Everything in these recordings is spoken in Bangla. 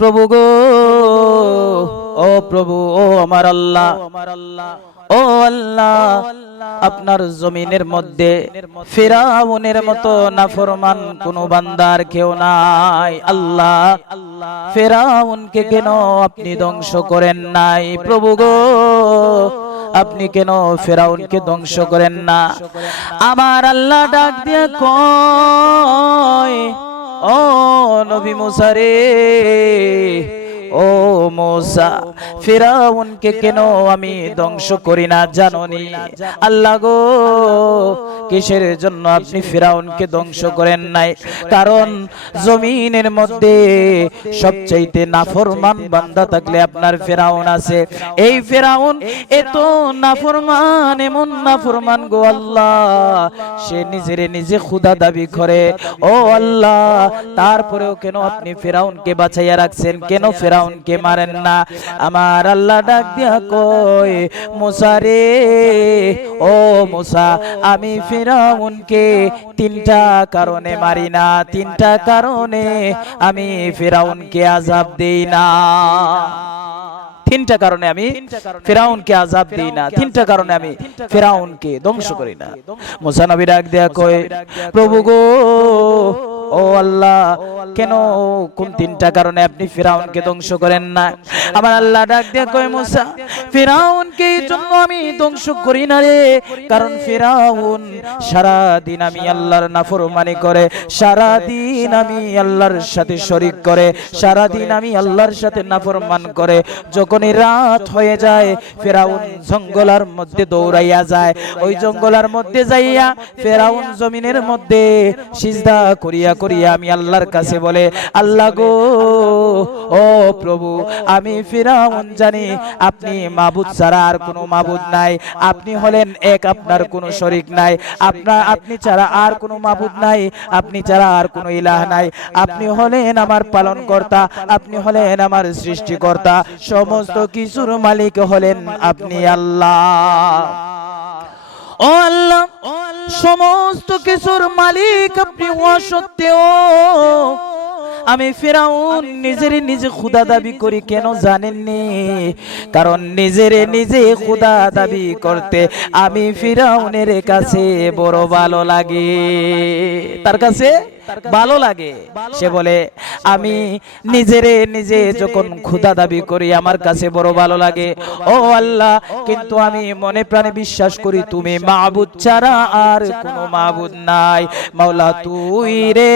প্রভু গো ও প্রভু ও আমার আল্লাহ। ও আল্লাহ। আপনার জমিনের মধ্যে ফেরাউনের মতো নাফরমান কোন বান্দার কেউ নাই। আল্লাহ ফেরাউনকে কেন আপনি ধ্বংস করেন নাই? প্রভু গো আপনি কেন ফেরাউনকে ধ্বংস করেন না? আমার আল্লাহ ডাক দিয়ে কয় ও নবী মুসারে ও মোসা, ফেরাউনকে কেন আমি ধ্বংস করি না জাননি? আল্লাহ গো, কিসের জন্য আপনি ফেরাউনকে ধ্বংস করেন নাই? কারণ জমিনের মধ্যে সবচাইতে নাফরমান বান্দা থাকলে আপনার ফেরাউন আছে। এই ফেরাউন এত নাফরমান, এমন নাফরমান গো আল্লাহ, সে নিজেরে নিজে খুদা দাবি করে। ও আল্লাহ, তারপরেও কেন আপনি ফেরাউনকে বাঁচাইয়া রাখছেন? কেন ফেরাউনকে মারেন না। আমার আল্লাহ ডাক দিয়া কই মুসা রে, ও মুসা, আমি ফেরাউনকে তিনটা কারণে মারি না। তিনটা কারণে আমি ফেরাউনকে আজাব দেই না। তিনটা কারণে আমি ফেরাউনকে আজাব দিই না। তিনটা কারণে আমি ফেরাউনকে ধ্বংস করি না। মুসা নবী ডাক দেয়া কয়, প্রভু গো ও আল্লাহ, কেন কোন তিনটা কারণে আপনি ফেরাউনকে ধ্বংস করেন না? আমার আল্লাহ ডাক দিয়ে কয়, মুসা, ফেরাউনকে এই জন্য আমি ধ্বংস করি না রে। কারণ ফেরাউন সারা দিন আমি আল্লাহর নাফরমানি করে সারা দিন আমি আল্লাহর সাথে শরিক করে সারা দিন আমি আল্লাহর সাথে নাফরমান করে। যখনই রাত হয়ে যায়, ফেরাউন জঙ্গলার মধ্যে দৌড়াইয়া যায়। ওই জঙ্গলার মধ্যে যাইয়া ফেরাউন জমিনের মধ্যে সিজদা করিয়া করিয়া আমি আল্লাহর কাছে বলে, আল্লাহ গো, ও প্রভু, আমি ফিরাউন জানি, আপনি মাবুদ ছাড়া আর কোনো মাবুদ নাই। আপনি হলেন এক, আপনার কোনো শরিক নাই। আপনার আপনি ছাড়া আর কোনো মাবুদ নাই, আপনি ছাড়া আর কোনো ইলাহ নাই। আপনি হলেন আমার পালনকর্তা, আপনি হলেন আমার সৃষ্টিকর্তা। সমস্ত কিছুর মালিক হলেন আপনি আল্লাহ। সমস্ত কিছুর মালিক আপনি হওয়া সত্ত্বেও আমি ফেরাউন নিজের নিজে খুদা দাবি করি, কেন জানেননি? কারণ নিজের নিজে খুদা দাবি করতে আমি ফেরাউনের কাছে বড় ভালো লাগে। তার কাছে ভালো লাগে। সে বলে আমি নিজেরে নিজে যখন ক্ষুদা দাবি করি আমার কাছে বড় ভালো লাগে। ও আল্লাহ কিন্তু আমি মনে প্রাণে বিশ্বাস করি তুমি মাবুদ ছাড়া আর কোনো মাবুদ নাই। মাওলা তুই রে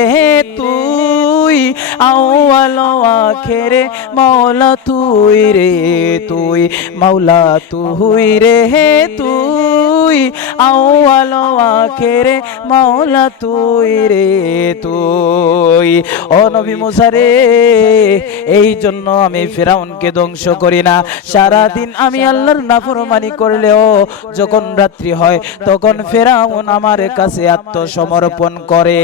তুই আউয়াল আখেরে। মাওলা তুই রে তুই। মাওলা তুই রে তুই। আউয়াল আখেরে মাওলা তুই রে তুই। ও নবী মুসা রে, এই জন্য আমি ফেরাউনকে ধ্বংস করি না। সারা দিন আমি আল্লাহর নাফরমানি করলেও যখন রাত্রি হয়, তখন ফেরাউন আমার কাছে আত্মসমর্পণ করে।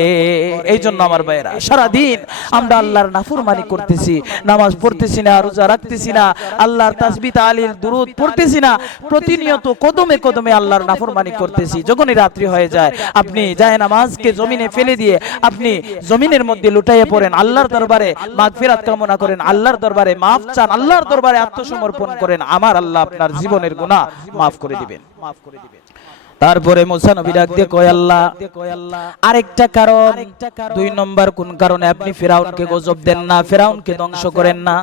এই জন্য আমার ভাইয়েরা সারা দিন আমরা আল্লাহর নাফরমানি করতেছি, নামাজ পড়তেছি না, রোজা রাখতেছি না, আল্লাহর তাসবিহ আলীর দুরুদ পড়তেছি না, প্রতিনিয়ত কদমে কদমে আল্লাহর নাফরমানি করতেছি। যখনই রাত্রি হয়ে যায় আপনি যায় নামাজকে জমিনে ফেলে দিয়ে আপনি জমিনের মধ্যে লুটাইয়ে পড়েন আল্লাহর দরবারে মাগফিরাত কামনা করেন আল্লাহর দরবারে মাফ চান আল্লাহর দরবারে আত্মসমর্পণ করেন আমার আল্লাহ আপনার জীবনের গুনাহ মাফ করে দিবেন। মাফ করে দিবেন। তারপরে মুসা নবী ডাক দিয়ে কয় আল্লাহ আরেকটা কারণ দুই নম্বর কোন কারণে আপনি ফেরাউনকে গজব দেন না ফেরাউনকে ধ্বংস করেন না।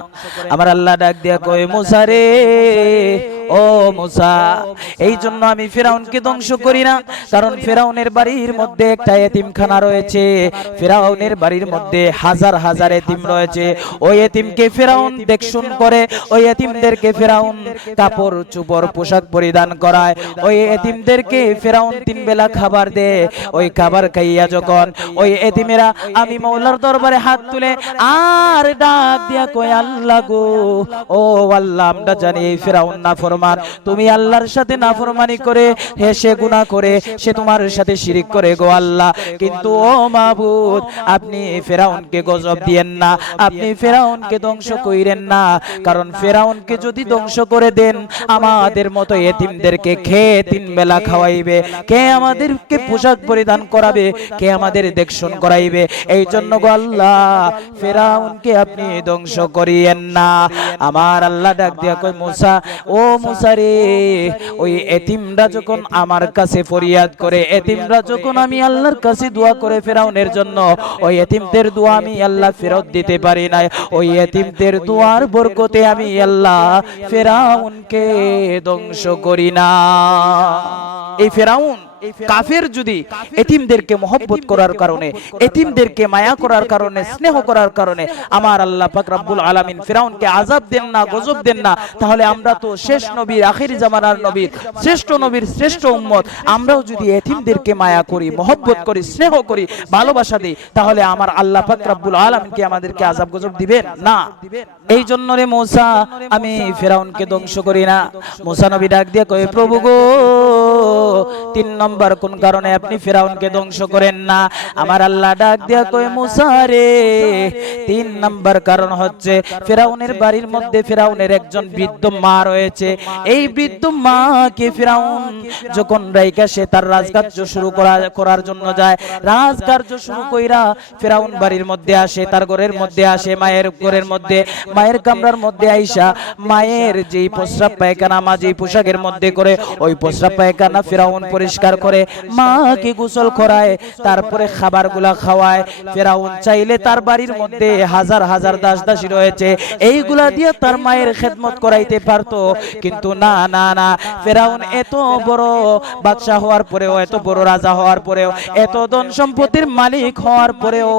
আমার আল্লাহ ডাক দিয়া কয় মুসা রে ও মুসা এই জন্য আমি ফেরাউনকে ধ্বংস করি না। কারণ ফেরাউনের বাড়ির মধ্যে একটা এতিমখানা রয়েছে। ফেরাউনের বাড়ির মধ্যে হাজার হাজার এতিম রয়েছে। ওই এতিমকে ফেরাউন দেখশুন করে। ওই এতিমদেরকে ফেরাউন কাপড়, চুপড়, পোশাক পরিধান করায়। ওই এতিমদেরকে ফেরাউন তিন বেলা খাবার দে। ওই খাবার খাইয়া যখন ওই এতিমেরা আমি মৌলার দরবারে হাত তুলে, আর ডাক দিয়া কই আল্লাহ গো, ও আল্লাহ, আমরা জানি এই ফেরাউন না নাফরমান, তুমি আল্লাহর সাথে নাফরমানি করে হে সে করে সে তোমার সাথে শিরিক করে গো আল্লাহ। কিন্তু ও মাবুদ, আপনি ফেরাউনকে গজব দিয়েন না, আপনি ফেরাউনকে ধ্বংস কইরেন না। কারণ ফেরাউনকে যদি ধ্বংস করে দেন, আমাদের মতো এতিমদেরকে খেয়ে তিন বেলা খাওয়াইবে? কে আমাদেরকে পোশাক পরিধান করাবে? কে আমাদের দেখশন করাইবে? এই জন্য গো আল্লাহ, ফেরাউনকে আপনি ধ্বংস করিয়েন না। আমার আল্লাহ ডাক দিয়া কই মুসা, ও মুসা রে ওই এতিমরা যখন আমার কাছে ফরিয়াদ করে, এতিমরা যখন আমি আল্লাহর কাছে দোয়া করে ফেরাউনের জন্য, ওই এতিমদের দোয়া আমি আল্লাহ ফেরত দিতে পারি না ওই এতিমদের দোয়ার বরকতে আমি আল্লাহ ফেরাউনকে ধ্বংস করি না। এই ফেরাউন কাফের যদি এতিমদেরকে মহব্বত করার কারণে এতিমদেরকে মায়া করার কারণে স্নেহ করার কারণে আমার আল্লাহ পাক রব্বুল আলামিন ফিরাউনকে আযাব দেন না গজব দেন না। তাহলে আমরা তো শেষ নবীর আখির জামানার নবীর শ্রেষ্ঠ নবীর শ্রেষ্ঠ উম্মত আমরাও যদি এতিমদেরকে মায়া করি মহব্বত করি স্নেহ করি ভালোবাসা দিই তাহলে আমার আল্লাহ পাক রব্বুল আলামিন কি আমাদেরকে আযাব গজব দিবেন। না এই জন্য রে মোসা আমি ফেরাউনকে ধ্বংস করি না। মোসা নবী ডাক দিয়ে কয়ে প্রভু গো তিন নম্বর কোন কারণে আপনি ফেরাউনকে ধ্বংস করেন না? আমার আল্লাহ ডাক দিয়া কয়ে, মুসা রে, তিন নম্বর কারণ হচ্ছে ফেরাউনের বাড়ির মধ্যে ফেরাউনের একজন বৃদ্ধ মা রয়েছে। এই বৃদ্ধ মাকে ফেরাউন যখন রাইকা সে তার রাজকার্য শুরু করা, করার জন্য যায়। রাজকার্য শুরু কইরা ফেরাউন বাড়ির মধ্যে আসে, তার ঘরের মধ্যে আসে, মায়ের ঘরের মধ্যে, মায়ের কামরার মধ্যে আইসা মায়ের যেই প্রস্রাব পায়খানা, মা যেই পোশাকের মধ্যে করে, ওই প্রস্রাব পায়খানা ফেরাউন পরিষ্কার করে, মাকে গোসল করায়, তারপরে খাবারগুলা খাওয়ায়। ফেরাউন চাইলে তার বাড়ির মধ্যে হাজার হাজার দাস দাসী রয়েছে। এইগুলা দিয়ে তার মায়ের খেদমত করাইতে পারতো। কিন্তু না না না, ফেরাউন এত বড় বাদশাহ হওয়ার পরেও, এত বড় রাজা হওয়ার পরেও, এত ধন সম্পত্তির মালিক হওয়ার পরেও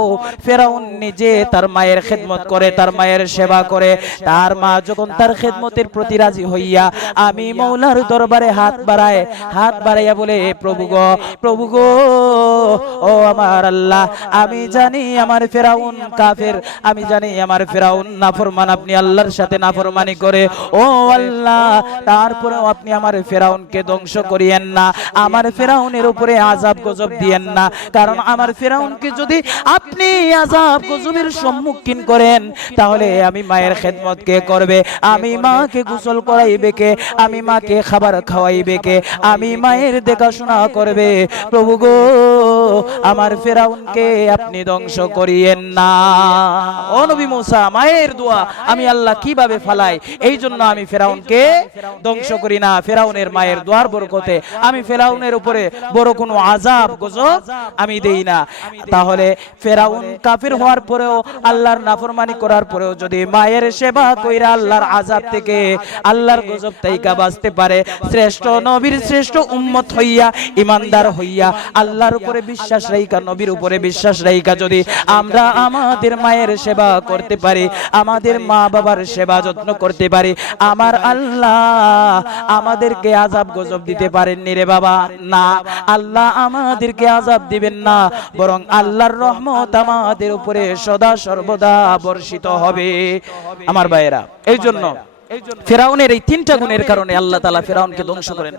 ফেরাউন নিজে তার মায়ের খেদমত করে, তার মায়ের সেবা করে। তার মা যখন তার খেদমতের প্রতি রাজি হইয়া, আমি মৌলার দরবারে হাত বাড়ায়, হাত বাড়াইয়া বলে প্রভু গো প্রভু গো, ও আমার আল্লাহ, আমি জানি আমার ফেরাউন কাফের, আমি জানি আমার ফেরাউন নাফরমান, আপনি আল্লাহর সাথে নাফরমানি করে, ও আল্লাহ, তারপরেও আপনি আমার ফেরাউনকে ধ্বংস করিয়েন না, আমার ফেরাউনের উপরে আজাব গজব দিয়েন না, কারণ আমার ফেরাউনকে যদি আপনি আজাব গজবের সম্মুখীন করেন, তাহলে আমি মায়ের খেদমত কে করবে? আমি মাকে গোসল করাইবে কে? আমি মাকে খাবার খাওয়াইবে কে? আমি মায়ের দেখাশোনা করবে। প্রভু গো, আমার ফেরাউনকে আপনি ধ্বংস করিয়েন না। ও নবী মুসা, মায়ের দোয়া আমি আল্লাহ কীভাবে ফালাই? এই জন্য আমি ফেরাউনকে ধ্বংস করি না। ফেরাউনের মায়ের দোয়ার বরকতে আমি ফেরাউনের উপরে বড় কোনো আজাব গজব আমি দেই না। তাহলে ফেরাউন কাফির হওয়ার পরেও, আল্লাহর নাফরমানি করার পরেও যদি মায়ের সেবা কইরা আল্লাহর আজাব থেকে আল্লাহর গজব তাইকা বাঁচতে পারে, শ্রেষ্ঠ নবীর শ্রেষ্ঠ উম্মত হইয়া ইমানদার হইয়া আল্লাহর উপরে বিশ্বাস রাইকা নবীর উপরে বিশ্বাস রাইকা যদি আমরা আমাদের মায়ের সেবা করতে পারি আমাদের মা বাবার সেবা যত্ন করতে পারি আমার আল্লাহ আমাদেরকে আজাব গজব দিতে পারেননি রে বাবা। না আল্লাহ আমাদেরকে আজাব দিবেন না বরং আল্লাহর রহমত আমাদের উপরে সদা সর্বদা বর্ষিত হবে। আমার ভাইয়েরা এই জন্য ফেরাউনের এই তিনটা গুণের কারণে আল্লাহ তালা ফেরাউনকে ধ্বংস করেন